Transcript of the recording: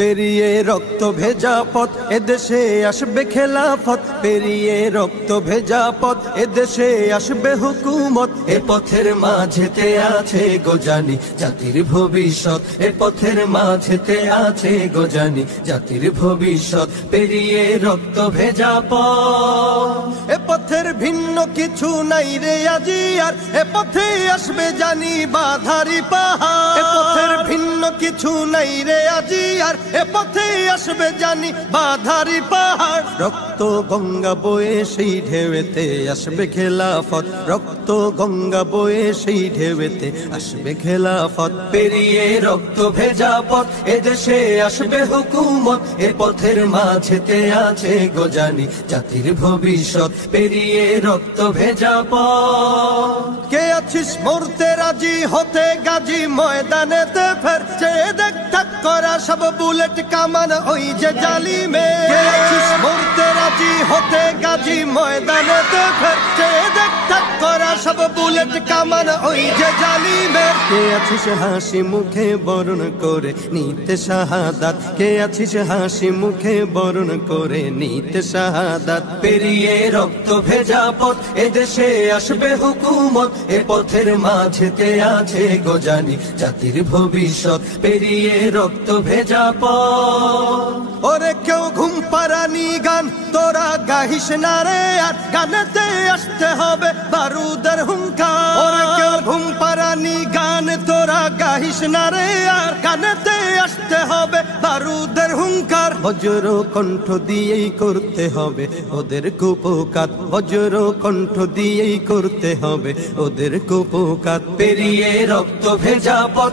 পেরিয়ে রক্ত ভেজা পথ এদেশে আসবে খেলাফত, পেরিয়ে রক্ত ভেজা পথ এদেশে আসবে হুকুমত। এ পথের মাঝেতে আছে গোজানি জাতির ভবিষ্যৎ, এ পথের মাঝেতে আছে গোজানি জাতির ভবিষ্যৎ। পেরিয়ে রক্ত ভেজা পথ, এ পথের ভিন্ন কিছু নাই রে আজি আর, এ পথে আসবে জানি বাধারি পাহাড়। এ পথের ভিন্ন কিছু নাই রে আজি আর, এ পথে আসবে জানি বাধারি পাহাড়। রক্ত গঙ্গা বয়ে সেই ঢেউতে আসবে খেলাফত, রক্ত গঙ্গা বয়ে সেই ঢেউতে আসবে খেলাফত। পেরিয়ে রক্ত ভেজা পথ এদেশে আসবে হুকুমত, এ পথের মাঝেতে আছে গোজানি জাতির ভবিষ্যৎ। পেরিয়ে রক্ত ভেজা পথ, কে আছিস মরতে রাজি হতে গাজী ময়দানেতে ফের, চেয়ে দেখ ঠাক করা সব বুলেট কামান ওই যে জালিমে। কে আছিস মরতে রাজি হতে গাজী ময়দানেতে ফের, চেয়ে দেখ ঠাক করা সব বুলেট কামান ওই যে জালিমে। কে আছিস হাসি মুখে বরণ করে নিতে শাহাদাত, কে আছিস হাসি মুখে বরণ করে নিতে শাহাদাত। পেরিয়ে রক্ত ভেজা পথ এদেশে আসবে হুকুমত, এ পথের মাঝেতে আছে গোজানি জাতির ভবিষ্যৎ। পেরিয়ে রক্ত ভেজা পথ, ওরে কেউ ঘুম পাড়ানি গান তোরা গাহিস না রে আর, গানেতে আসতে হবে বারুদের হুঙ্কার। ওরে কেউ ঘুম পাড়ানি গান তোরা গাহিস না রে আর, গানেতে আসতে হবে বারুদের হুঙ্কার। বজ্র কণ্ঠ দিয়েই করতে হবে ওদের কুপকাত, বজ্র কণ্ঠ দিয়েই করতে হবে ওদের কুপকাত। পেরিয়ে রক্ত ভেজা পথ।